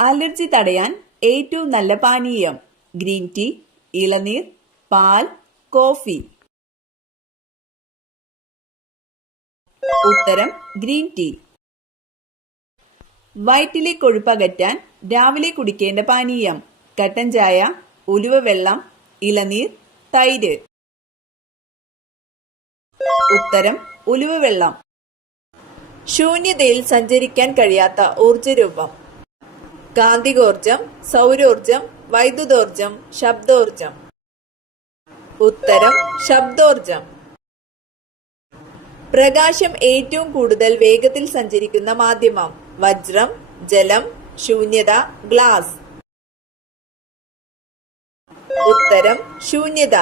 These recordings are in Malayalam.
അലർജി തടയാൻ ഏറ്റവും നല്ല പാനീയം ഗ്രീൻ ടീ, ഇളനീർ, പാൽ, കോഫി. ഉത്തരം ഗ്രീൻ ടീ. വയറ്റിലെ കൊഴുപ്പകറ്റാൻ രാവിലെ കുടിക്കേണ്ട പാനീയം കട്ടൻ ചായ, ഉലുവവെള്ളം, ഇളനീർ, തൈര്. ഉത്തരം ഉലുവവെള്ളം. ശൂന്യതയിൽ സഞ്ചരിക്കാൻ കഴിയാത്ത ഊർജരൂപം കാന്തികോർജം, സൗരോർജം, വൈദ്യുതോർജം, ശബ്ദോർജം. ഉത്തരം ശബ്ദോർജം. പ്രകാശം ഏറ്റവും കൂടുതൽ വേഗത്തിൽ സഞ്ചരിക്കുന്ന മാധ്യമം വജ്രം, ജലം, ശൂന്യത, ഗ്ലാസ്. ഉത്തരം ശൂന്യത.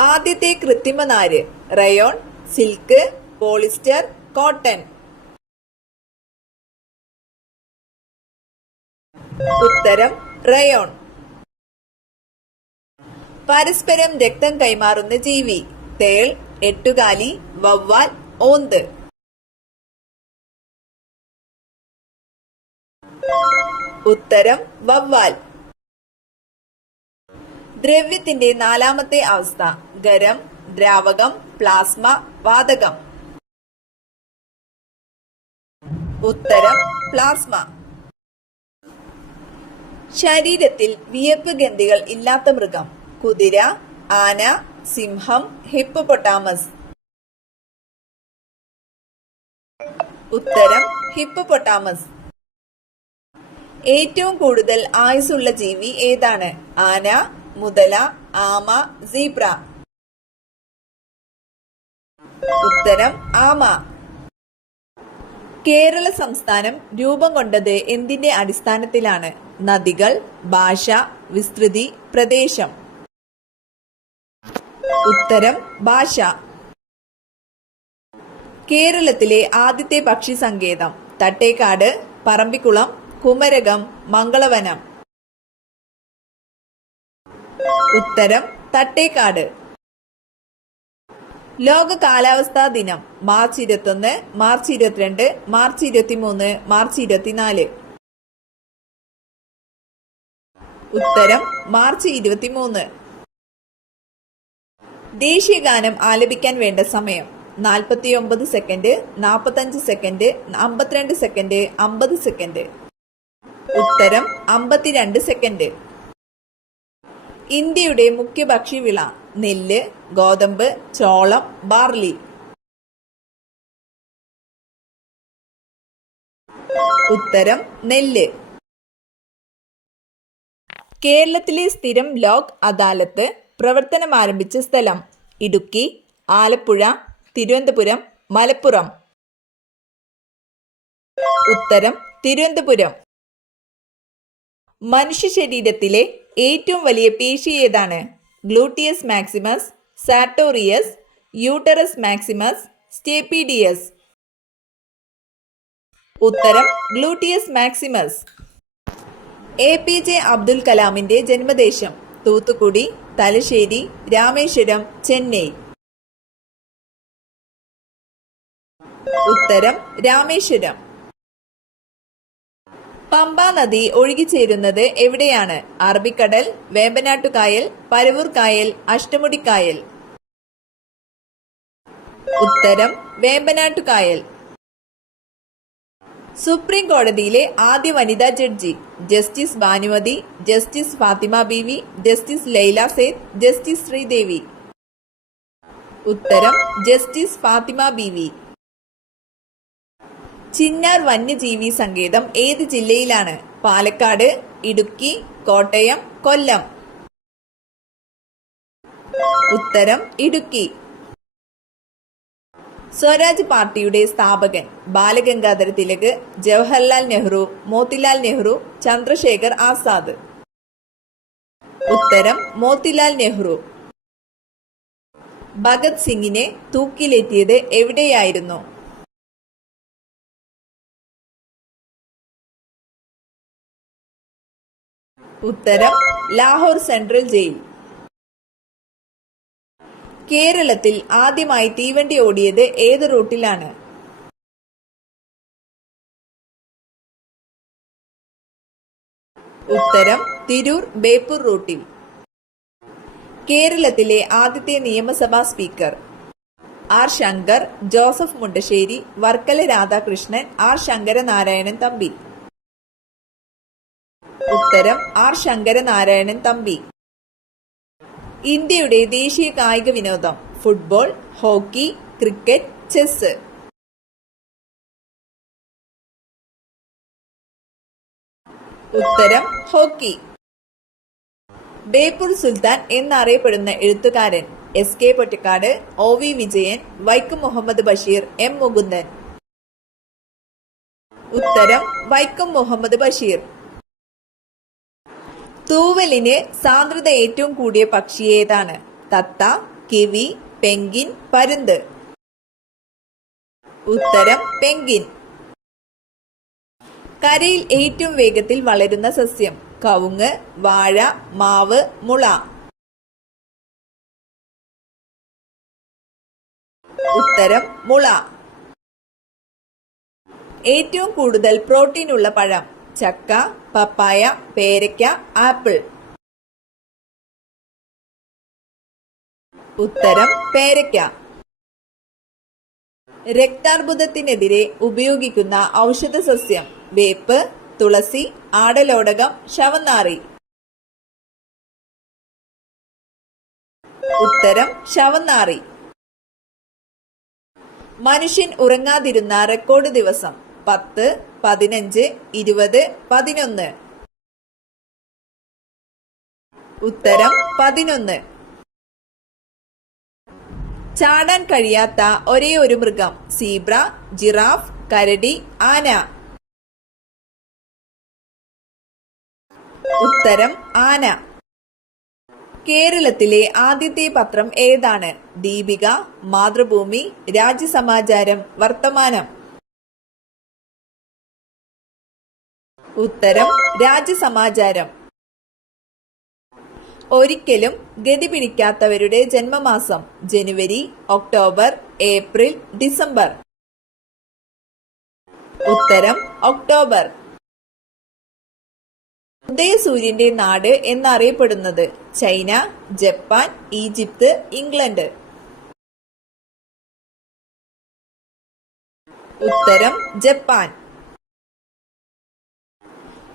ആദ്യത്തെ കൃത്രിമ നാര് റയോൺ, സിൽക്ക്, പോളിസ്റ്റർ, കോട്ടൺ. ഉത്തരം റയോൺ. പരസ്പരം രക്തം കൈമാറുന്ന ജീവി തേൾ, എട്ടുകാലി, വവ്വാൽ, ഓന്ത്. ഉത്തരം വവ്വാൽ. ദ്രവ്യത്തിന്റെ നാലാമത്തെ അവസ്ഥ ഖരം, ദ്രാവകം, പ്ലാസ്മ, വാതകം. ഉത്തരം പ്ലാസ്മ. ശരീരത്തിൽ വിയർപ്പ് ഗ്രന്ഥികൾ ഇല്ലാത്ത മൃഗം കുതിര, ആന, സിംഹം, ഹിപ്പോപ്പൊട്ടാമസ്. ഉത്തരം ഹിപ്പോപ്പൊട്ടാമസ്. ഏറ്റവും കൂടുതൽ ആയുസ്സുള്ള ജീവി ഏതാണ്? ആന, മുതല, ആമ, സീബ്ര. ഉത്തരം ആമ. കേരള സംസ്ഥാനം രൂപം കൊണ്ടത് എന്തിന്റെ അടിസ്ഥാനത്തിലാണ്? നദികൾ, ഭാഷ, വിസ്തൃതി, പ്രദേശം. ഉത്തരം ഭാഷ. കേരളത്തിലെ ആദ്യത്തെ പക്ഷി സങ്കേതം തട്ടേക്കാട്, പറമ്പിക്കുളം, കുമരകം, മംഗളവനം. ഉത്തരം തട്ടേക്കാട്. ലോക കാലാവസ്ഥാ ദിനം മാർച്ച് 21, മാർച്ച് 22, മാർച്ച് 23, മാർച്ച് 24. ഉത്തരം മാർച്ച് 23. ദേശീയഗാനം ആലപിക്കാൻ വേണ്ട സമയം 49 സെക്കൻഡ്, 45 സെക്കൻഡ്, 52 സെക്കൻഡ്, 50 സെക്കൻഡ്. ഉത്തരം 52 സെക്കൻഡ്. ഇന്ത്യയുടെ മുഖ്യ ഭക്ഷ്യവിള നെല്ല്, ഗോതമ്പ്, ചോളം, ബാർലി. ഉത്തരം നെല്ല്. കേരളത്തിലെ സ്ഥിരം ലോക് അദാലത്ത് പ്രവർത്തനമാരംഭിച്ച സ്ഥലം ഇടുക്കി, ആലപ്പുഴ, തിരുവനന്തപുരം, മലപ്പുറം. ഉത്തരം തിരുവനന്തപുരം. മനുഷ്യ ശരീരത്തിലെ ഏറ്റവും വലിയ പേശി ഏതാണ്? Gluteus maximus, sartorius, uterus maximus, stapedius. ഉത്തരം ഗ്ലൂട്ടിയസ് മാക്സിമസ്. APJ അബ്ദുൽ കലാമിന്റെ ജന്മദേശം തൂത്തുക്കുടി, തലശ്ശേരി, രാമേശ്വരം, ചെന്നൈ. ഉത്തരം രാമേശ്വരം. പമ്പ നദി ഒഴുകിച്ചേരുന്നത് എവിടെയാണ്? അറബിക്കടൽ, വേമ്പനാട്ടുകായൽ, പരവൂർ കായൽ, അഷ്ടമുടിക്കായൽ. ഉത്തരം വേമ്പനാട്ടുകായൽ. സുപ്രീം കോടതിയിലെ ആദ്യ വനിതാ judge justice Bhanumathi, justice Fathima Beevi, justice Leila Seth, justice Sreedevi. ഉത്തരം ജസ്റ്റിസ് ഫാത്തിമ ബീവി. ചിന്നാർ വന്യജീവി സങ്കേതം ഏത് ജില്ലയിലാണ്? പാലക്കാട്, ഇടുക്കി, കോട്ടയം, കൊല്ലം. ഉത്തരം ഇടുക്കി. സ്വരാജ് പാർട്ടിയുടെ സ്ഥാപകൻ ബാലഗംഗാധര തിലക്, ജവഹർലാൽ നെഹ്റു, മോത്തിലാൽ നെഹ്റു, ചന്ദ്രശേഖർ ആസാദ്. ഉത്തരം മോത്തിലാൽ നെഹ്റു. ഭഗത് സിംഗിനെ തൂക്കിലേറ്റിയത് എവിടെയായിരുന്നു? ഉത്തരം ലാഹോർ സെൻട്രൽ ജയിൽ. കേരളത്തിൽ ആദ്യമായി തീവണ്ടി ഓടിയത് ഏത് റൂട്ടിലാണ്? ഉത്തരം തിരൂർ ബേപ്പൂർ റൂട്ടിൽ. കേരളത്തിലെ ആദ്യത്തെ നിയമസഭാ speaker? R Shankar, Joseph Mundassery, Varkala Radhakrishnan, R Sankaranarayanan Thampi. ഉത്തരം ആർ ശങ്കരനാരായണൻ തമ്പി. ഇന്ത്യയുടെ ദേശീയ കായിക വിനോദം? Football, hockey, cricket, chess. ഉത്തരം ഹോക്കി. ബേപ്പൂർ സുൽത്താൻ എന്നറിയപ്പെടുന്ന എഴുത്തുകാരൻ? S K Pottekkatt, O V Vijayan, Vaikom Muhammad Basheer, M Mukundan. ഉത്തരം വൈക്കം മുഹമ്മദ് ബഷീർ. തൂവലിന് സാന്ദ്രത ഏറ്റവും കൂടിയ പക്ഷി ഏതാണ്? തത്ത, കിവി, പെൻഗിൻ, പരുന്ത്. ഉത്തരം പെൻഗിൻ. കരയിൽ ഏറ്റവും വേഗത്തിൽ വളരുന്ന സസ്യം? കവുങ്ങ്, വാഴ, മാവ്, മുള. ഉത്തരം മുള. ഏറ്റവും കൂടുതൽ പ്രോട്ടീൻ ഉള്ള പഴം? ചക്ക, പപ്പായ, പേരയ്ക്ക, ആപ്പിൾ. ഉത്തരം പേരയ്ക്ക. രക്താർബുദത്തിനെതിരെ ഉപയോഗിക്കുന്ന ഔഷധ സസ്യം? വേപ്പ്, തുളസി, ആടലോടകം, ശവന്നാറി. ഉത്തരം ശവന്നാറി. മനുഷ്യൻ ഉറങ്ങാതിരുന്ന റെക്കോർഡ് ദിവസം? 10, 15, 20, 11. ഉത്തരം 11. ചാടാൻ കഴിയാത്ത ഒരേ ഒരു മൃഗം? സീബ്ര, ജിറാഫ്, കരടി, ആന. ഉത്തരം ആന. കേരളത്തിലെ ആദ്യത്തെ പത്രം ഏതാണ്? ദീപിക, മാതൃഭൂമി, രാജ്യസമാചാരം, വർത്തമാനം. ഉത്തരം രാജ്യസമാചാരം. ഒരിക്കലും ഗതി പിടിക്കാത്തവരുടെ ജന്മമാസം? ജനുവരി, ഒക്ടോബർ, ഏപ്രിൽ, ഡിസംബർ. ഉത്തരം ഒക്ടോബർ. ഉദയസൂര്യന്റെ നാട് എന്നറിയപ്പെടുന്നത്? China, Japan, Egypt, England. ഉത്തരം ജപ്പാൻ.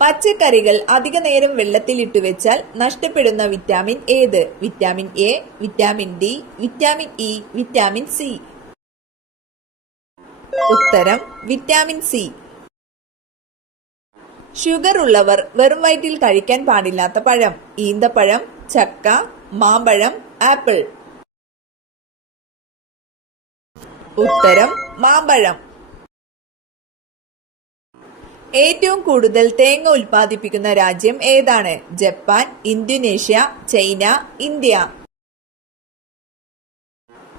പച്ചക്കറികൾ അധിക നേരം വെള്ളത്തിൽ ഇട്ടുവെച്ചാൽ നഷ്ടപ്പെടുന്ന വിറ്റാമിൻ ഏത്? Vitamin A, vitamin D, vitamin E, vitamin C. ഉത്തരം വിറ്റാമിൻ സി. ഷുഗർ ഉള്ളവർ വെറും വയറ്റിൽ കഴിക്കാൻ പാടില്ലാത്ത പഴം? ഈന്തപ്പഴം, ചക്ക, മാമ്പഴം, ആപ്പിൾ. ഉത്തരം മാമ്പഴം. ഏറ്റവും കൂടുതൽ തേങ്ങ ഉൽപ്പാദിപ്പിക്കുന്ന രാജ്യം ഏതാണ്? Japan, Indonesia, China, India.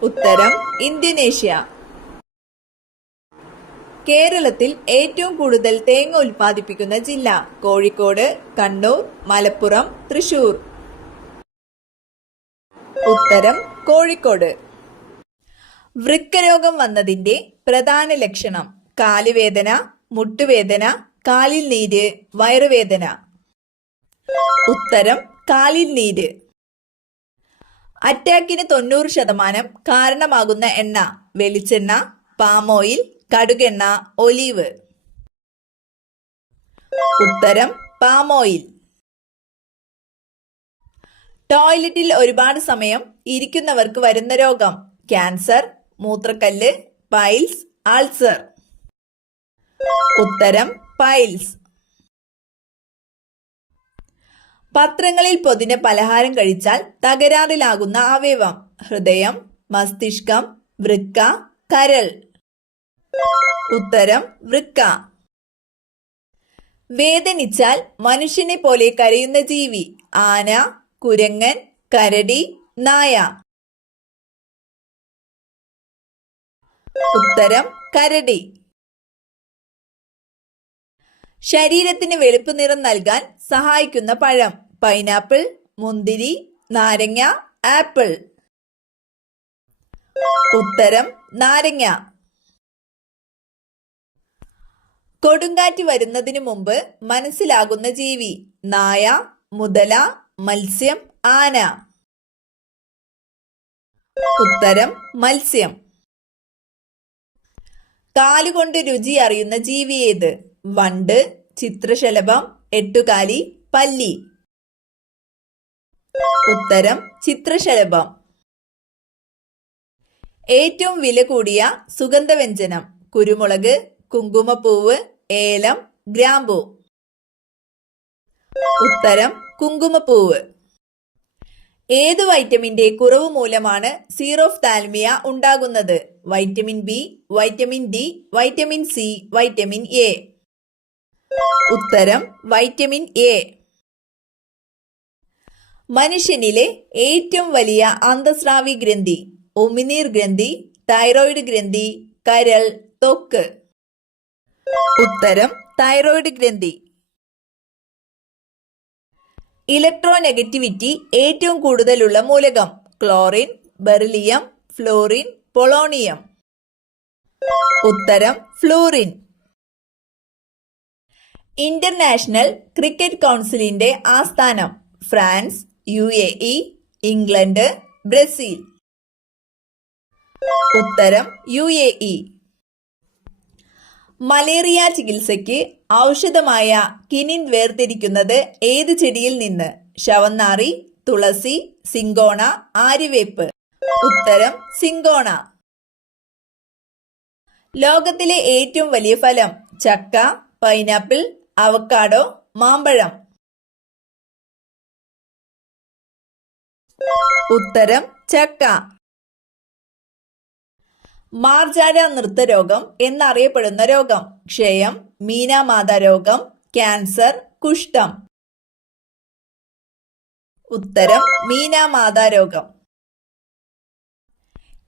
ഉത്തരം ഇന്തോനേഷ്യ. കേരളത്തിൽ ഏറ്റവും കൂടുതൽ തേങ്ങ ഉൽപ്പാദിപ്പിക്കുന്ന ജില്ല? കോഴിക്കോട്, കണ്ണൂർ, മലപ്പുറം, തൃശൂർ. ഉത്തരം കോഴിക്കോട്. വൃക്കരോഗം വന്നതിന്റെ പ്രധാന ലക്ഷണം? കാലുവേദന, മുട്ടുവേദന, കാലിൽ നീര്, വയറുവേദന. ഉത്തരം കാലിൽ നീര്. അറ്റാക്കിന് 90% കാരണമാകുന്ന എണ്ണ? വെളിച്ചെണ്ണ, പാമോയിൽ, കടുകെണ്ണ, ഒലീവ്. ഉത്തരം പാമോയിൽ. ടോയ്ലറ്റിൽ ഒരുപാട് സമയം ഇരിക്കുന്നവർക്ക് വരുന്ന രോഗം? ക്യാൻസർ, മൂത്രക്കല്ല്, പൈൽസ്, അൾസർ. ഉത്തരം പൈൽസ്. പത്രങ്ങളിൽ പൊതിഞ്ഞ പലഹാരം കഴിച്ചാൽ തകരാറിലാകുന്ന അവയവം? ഹൃദയം, മസ്തിഷ്കം, വൃക്ക, കരൾ. ഉത്തരം വൃക്ക. വേദനിച്ചാൽ മനുഷ്യനെ പോലെ കരയുന്ന ജീവി? ആന, കുരങ്ങൻ, കരടി, നായ. ഉത്തരം കരടി. ശരീരത്തിന് വെളുപ്പ് നിറം നൽകാൻ സഹായിക്കുന്ന പഴം? പൈനാപ്പിൾ, മുന്തിരി, നാരങ്ങ, ആപ്പിൾ. ഉത്തരം നാരങ്ങ. കൊടുങ്കാറ്റ് വരുന്നതിനു മുമ്പ് മനസ്സിലാകുന്ന ജീവി. നായ, മുതല, മത്സ്യം, ആന. ഉത്തരം മത്സ്യം. കാലുകൊണ്ട് രുചി അറിയുന്ന ജീവി ഏത്? വണ്ട്, ചിത്രശലഭം, എട്ടുകാലി, പല്ലി. ഉത്തരം ചിത്രശലഭം. ഏറ്റവും വില കൂടിയ സുഗന്ധവ്യഞ്ജനം? കുരുമുളക്, കുങ്കുമപ്പൂവ്, ഏലം, ഗ്രാമ്പൂ. ഉത്തരം കുങ്കുമപ്പൂവ്. ഏത് വൈറ്റമിന്റെ കുറവ് മൂലമാണ് സീറോഫ്താൽമിയ ഉണ്ടാകുന്നത്? Vitamin B, vitamin D, vitamin C, vitamin A. ഉത്തരം വൈറ്റമിൻ എ. മനുഷ്യനിലെ ഏറ്റവും വലിയ അന്തസ്രാവി ഗ്രന്ഥി? ഉമിനീർ ഗ്രന്ഥി, തൈറോയിഡ് ഗ്രന്ഥി, കരൾ, ത്വക്ക്. ഉത്തരം തൈറോയിഡ് ഗ്രന്ഥി. ഇലക്ട്രോനെഗറ്റിവിറ്റി ഏറ്റവും കൂടുതലുള്ള മൂലകം? Chlorine, beryllium, florin, polonium. ഉത്തരം ഫ്ലൂറിൻ. ഇന്റർനാഷണൽ ക്രിക്കറ്റ് കൗൺസിലിന്റെ ആസ്ഥാനം? France, UAE, England, Brazil. ഉത്തരം UAE. മലേറിയ ചികിത്സയ്ക്ക് ഔഷധമായ കിനിൻ വേർതിരിക്കുന്നത് ഏത് ചെടിയിൽ നിന്ന്? ശവന്നാറി, തുളസി, സിങ്കോണ, ആര്യവേപ്പ്. ഉത്തരം സിങ്കോണ. ലോകത്തിലെ ഏറ്റവും വലിയ ഫലം? ചക്ക, പൈനാപ്പിൾ, അവക്കാഡോ, മാമ്പഴം. ഉത്തരം ചക്ക. മാർജാര നൃത്തരോഗം എന്നറിയപ്പെടുന്ന രോഗം? ക്ഷയം, മീനാമാത രോഗം, ക്യാൻസർ, കുഷ്ഠം. ഉത്തരം മീനാമാത രോഗം.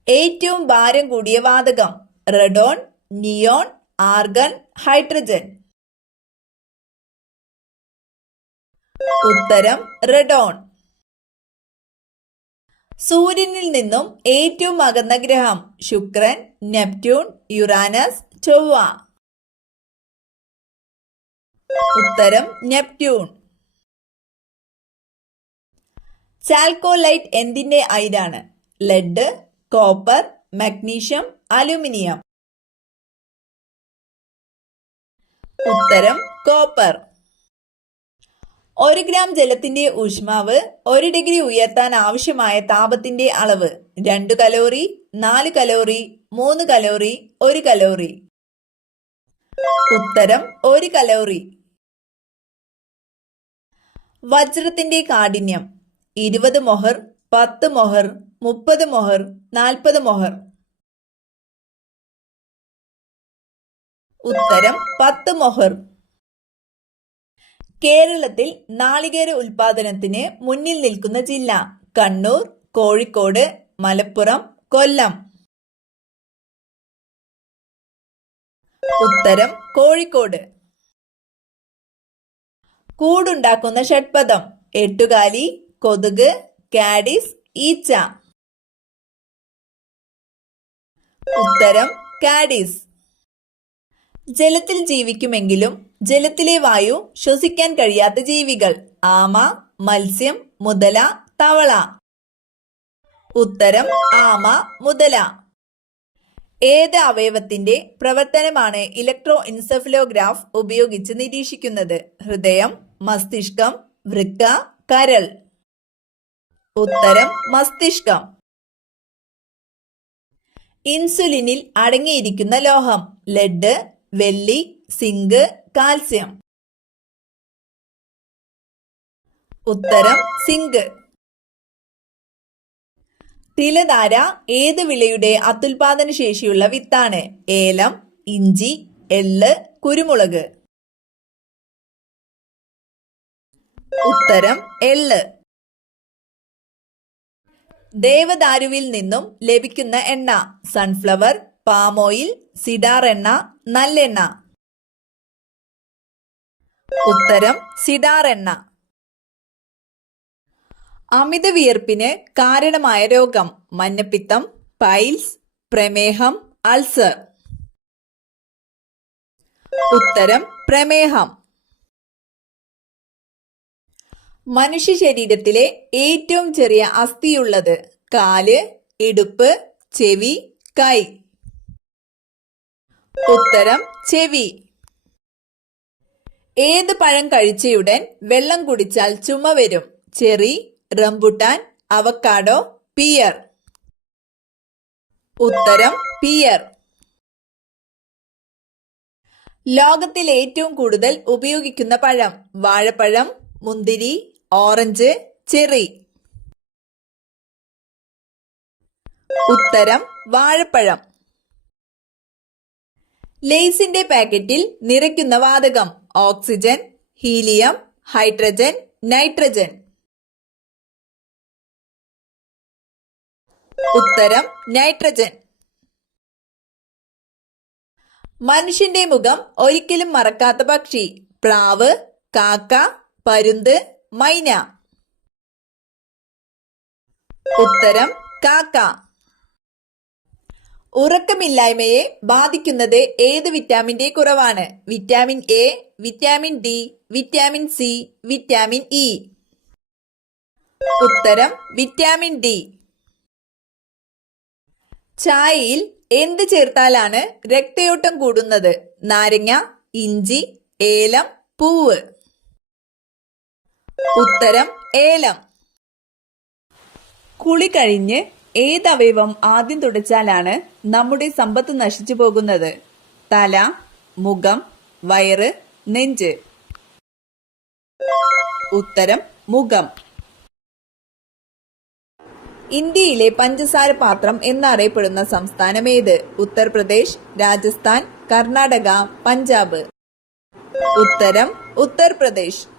ഏറ്റവും ഭാരം കൂടിയ വാതകം? റെഡോൺ, നിയോൺ, ആർഗൺ, ഹൈഡ്രജൻ. ഉത്തരം റെഡോൺ. സൂര്യനിൽ നിന്നും ഏറ്റവും അകന്ന ഗ്രഹം? ശുക്രൻ, നെപ്റ്റ്യൂൺ, യുറാനസ്, ചൊവ്വ. ഉത്തരം നെപ്റ്റ്യൂൺ. ചാൽക്കോലൈറ്റ് എന്തിന്റെ അയിരാണ്? Lead, copper, magnesium, aluminium. ഉത്തരം കോപ്പർ. 1 ഗ്രാം ജലത്തിന്റെ ഊഷ്മാവ് 1 ഡിഗ്രി ഉയർത്താൻ ആവശ്യമായ താപത്തിന്റെ അളവ്? 2 കലോറി, 4 കലോറി, 3 കലോറി, 1 കലോറി. ഉത്തരം 1 കലോറി. വജ്രത്തിന്റെ കാഠിന്യം? 20 മൊഹർ, 10 മൊഹർ, 30 മൊഹർ, 40 മൊഹർ. ഉത്തരം 10 മൊഹർ. കേരളത്തിൽ നാളികേര ഉൽപാദനത്തിന് മുന്നിൽ നിൽക്കുന്ന ജില്ല? കണ്ണൂർ, കോഴിക്കോട്, മലപ്പുറം, കൊല്ലം. ഉത്തരം കോഴിക്കോട്. കൂടുണ്ടാക്കുന്ന ഷഡ്പദം? എട്ടുകാലി, കൊതുക്, കാഡിസ്, ഈച്ച. ഉത്തരം കാഡിസ്. ജലത്തിൽ ജീവിക്കുമെങ്കിലും ജലത്തിലെ വായു ശ്വസിക്കാൻ കഴിയാത്ത ജീവികൾ? ആമ, മത്സ്യം, മുതല, തവള. ഉത്തരം ആമ, മുതല. ഏത് അവയവത്തിന്റെ പ്രവർത്തനമാണ് ഇലക്ട്രോ എൻസെഫലോഗ്രാഫ് ഉപയോഗിച്ച് നിരീക്ഷിക്കുന്നത്? ഹൃദയം, മസ്തിഷ്കം, വൃക്ക, കരൾ. ഉത്തരം മസ്തിഷ്കം. ഇൻസുലിനിൽ അടങ്ങിയിരിക്കുന്ന ലോഹം? ലെഡ്, വെള്ളി, സിങ്ക്, കാൽസ്യം. ഉത്തരം സിങ്ക്. തിലധാര ഏത് വിളയുടെ അത്യുൽപാദന ശേഷിയുള്ള വിത്താണ്? ഏലം, ഇഞ്ചി, എള്ള്, കുരുമുളക്. ഉത്തരം എള്ള്. ദേവദാരുവിൽ നിന്നും ലഭിക്കുന്ന എണ്ണ? സൺഫ്ലവർ, പാം ഓയിൽ, സിഡാർ എണ്ണ, നല്ലെണ്ണ. ഉത്തരം സിഡാർ എണ്ണ. അമിത വിയർപ്പിന് കാരണമായ രോഗം? മഞ്ഞപ്പിത്തം, പൈൽസ്, പ്രമേഹം, അൾസർ. ഉത്തരം പ്രമേഹം. മനുഷ്യ ശരീരത്തിലെ ഏറ്റവും ചെറിയ അസ്ഥിയുള്ളത് കാല്, ഇടുപ്പ്, ചെവി, കൈ. ഉത്തരം ചെവി. ഏത് പഴം കഴിച്ചയുടൻ വെള്ളം കുടിച്ചാൽ ചുമ വരും? Cherry, rambutan, avocado, pear. ഉത്തരം പിയർ. ലോകത്തിൽ ഏറ്റവും കൂടുതൽ ഉപയോഗിക്കുന്ന പഴം വാഴപ്പഴം, മുന്തിരി, ഓറഞ്ച്, ചെറി. ഉത്തരം വാഴപ്പഴം. ലേസിന്റെ പാക്കറ്റിൽ നിറയ്ക്കുന്ന വാതകം ഓക്സിജൻ, ഹീലിയം, ഹൈഡ്രജൻ, നൈട്രജൻ. ഉത്തരം നൈട്രജൻ. മനുഷ്യന്റെ മുഖം ഒരിക്കലും മറക്കാത്ത പക്ഷി പ്രാവ്, കാക്ക, പരുന്ത്, മൈന. ഉത്തരം കാക്ക. ഉറക്കമില്ലായ്മയെ ബാധിക്കുന്നത് ഏത് വിറ്റാമിന്റെ കുറവാണ്? Vitamin A, vitamin D, vitamin C, vitamin E. ഉത്തരം വിറ്റാമിൻ ഡി. ചായയിൽ എന്ത് ചേർത്താലാണ് രക്തയോട്ടം കൂടുന്നത്? നാരങ്ങ, ഇഞ്ചി, ഏലം, പൂവ്. ഉത്തരം ഏലം. കുളി കഴിഞ്ഞ് ഏത് അവയവം ആദ്യം തുടച്ചാലാണ് നമ്മുടെ സമ്പത്ത് നശിച്ചു പോകുന്നത്? തല, മുഖം, വയറ്, നെഞ്ച്. ഉത്തരം മുഖം. ഇന്ത്യയിലെ പഞ്ചസാര പാത്രം എന്നറിയപ്പെടുന്ന സംസ്ഥാനം ഏത്? ഉത്തർപ്രദേശ്, രാജസ്ഥാൻ, കർണാടക, പഞ്ചാബ്. ഉത്തരം ഉത്തർപ്രദേശ്.